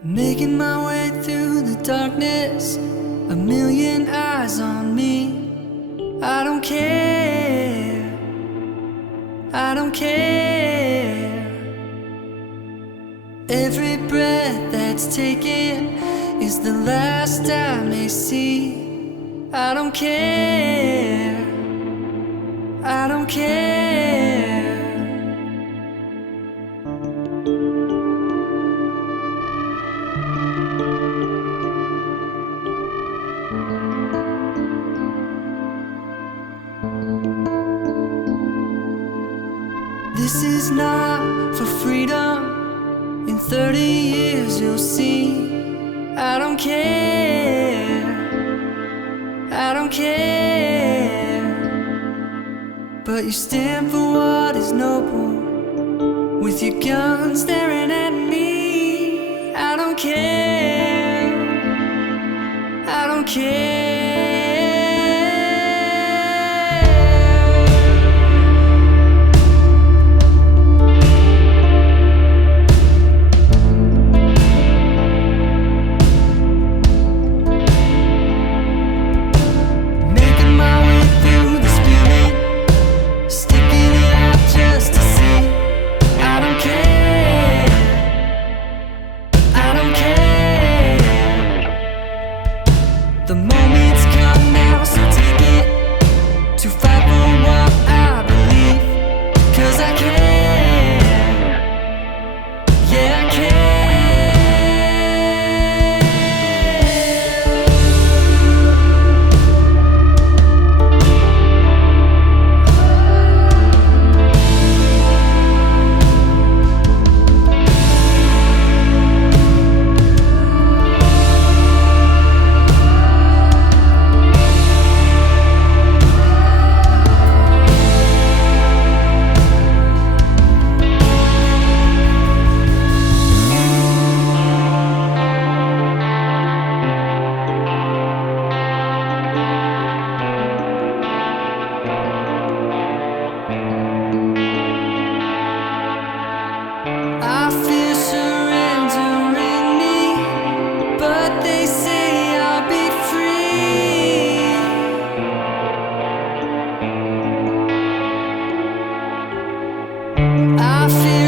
Making my way through the darkness, a million eyes on me. I don't care, I don't care. Every breath that's taken is the last I may see. I don't care, I don't care. This is not for freedom. In 30 years you'll see. I don't care, I don't care. But you stand for what is noble, with your gun staring at me. I don't care, I don't care. The moment's come now, so take it to fight for what I believe. 'Cause I can, yeah I can. I feel surrendering me, but they say I'll be free. I feel